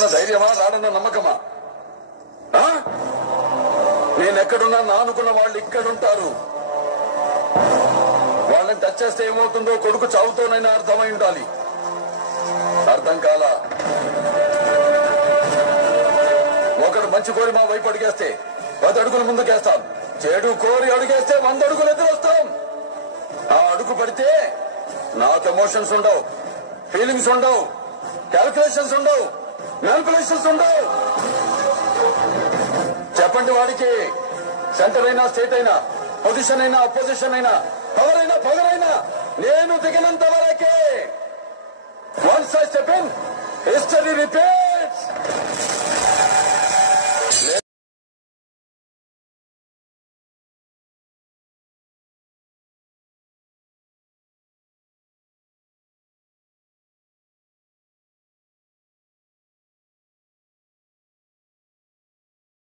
వస్తాడన్న ధైర్యమా, రాడన్న నమ్మకమా? నేనెక్కడున్నా నా అనుకున్న వాళ్ళు ఇక్కడుంటారు. వాళ్ళని టచ్ చేస్తే ఏమవుతుందో కొడుకు చావుతోనైనా అర్థమై ఉండాలి. అర్థం కాలా? ఒకడు మంచి కోరి మా వైపు అడిగేస్తే 10 అడుగులు ముందుకేస్తాం. చెడు కోరి అడుగేస్తే 100 అడుగులు ఎదురొస్తాం. ఆ అడుగు పడితే నాకు ఎమోషన్స్ ఉండవు, ఫీలింగ్స్ ఉండవు, క్యాల్కులేషన్స్ ఉండవు, మ్యానిపులేషన్స్ ఉండవు. చెప్పండి వాడికి. సెంటర్ అయినా, స్టేట్ అయినా, పొజిషన్ అయినా, అపోజిషన్ అయినా, పవర్ అయినా, పగరైనా నేను దిగినంత వరకే. Once I step in, history repeat.